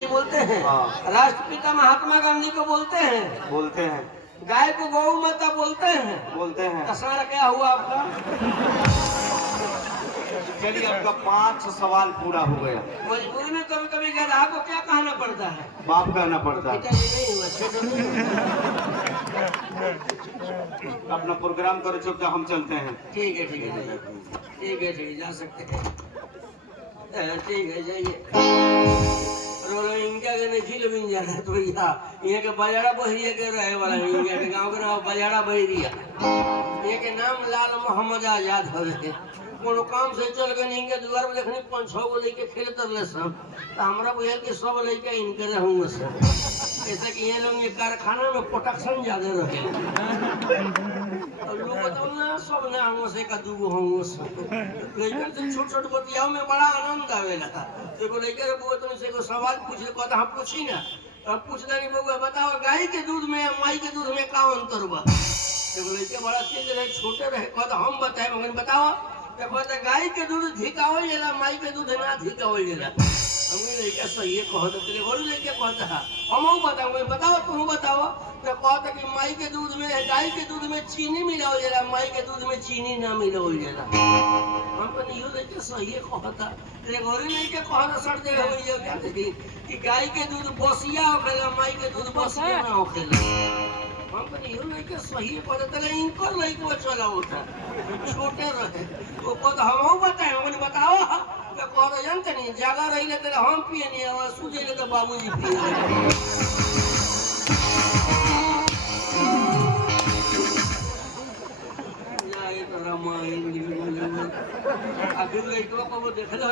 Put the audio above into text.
बोलते हैं। हाँ। राष्ट्रपिता महात्मा गांधी को बोलते हैं। बोलते हैं। गाय को गौ माता बोलते हैं। बोलते हैं। कसार क्या हुआ आपका? चलिए आपका 5 सवाल पूरा हो गया। मजबूरी में कभी कभी गधा को क्या कहना पड़ता है? बाप कहना पड़ता है। पिताजी नहीं हुआ, छोटे नहीं हुआ। अपना प्रोग्राम करो चुप, हम चलते हैं। ठीक है ठीक है ठीक है ठीक है, जा सकते हैं। ठीक है, जाइए। रोलो इनका के नहीं खिल बिन जाना तो यहाँ के बजारा बहरिया के रहे वाला इनका के गांव के नाम बजारा बहरिया। यहाँ के नाम लाल मोहम्मद आजाद हवे। कोनो काम से चल गए इनके द्वार में देखनी 5-6 गो लड़के खेल तरले सब, तो हमरा बुझल के सब लड़के इनके रहूंगे सब। ऐसे कि ये लोग ये कारखाना में प्रोडक्शन ज्यादा रहे। और लोग बताओ ना सब ना हम से का दूगो हम सब लेकिन तो छोट-छोट बतियाओं में बड़ा आनंद आवेला। तो बोले लेके वो तुम से को सवाल पूछ ले, कहता हम पूछी ना तो हम पूछना नहीं। बउआ बताओ गाय के दूध में और माई के दूध में का अंतर बा? तो बोले के बड़ा तेज रहे, छोटे रहे, कहता हम बताए मगर बताओ। तो कहता गाय के दूध धिकावल जाला, माई के दूध ना धिकावल जाला। हमने लड़का सही है कहता, तेरे बोल लेके कहता हम बताओ, बताओ तुम बताओ। तो कहता कि माई के दूध में गाय के दूध में चीनी मिलावल जाला, माई के दूध में चीनी ना मिलावल जाला। हम तो नहीं लड़का सही है कहता, तेरे गोरी लड़के कहता सट दे हो ये क्या थी कि गाय के दूध बसिया होखेला, माई के दूध बसिया ना होखेला। हम तो नहीं लड़के सही है कहता, तेरे इनकर लड़के चला होता छोटे रहे। वो कहता हम बताए, हमने बताओ। तो कहता जानते नहीं जगह रही ले तेरे हम पिए नहीं आवाज सूझे ले तो बाबूजी पिए। आखिर लड़कों को वो देख लो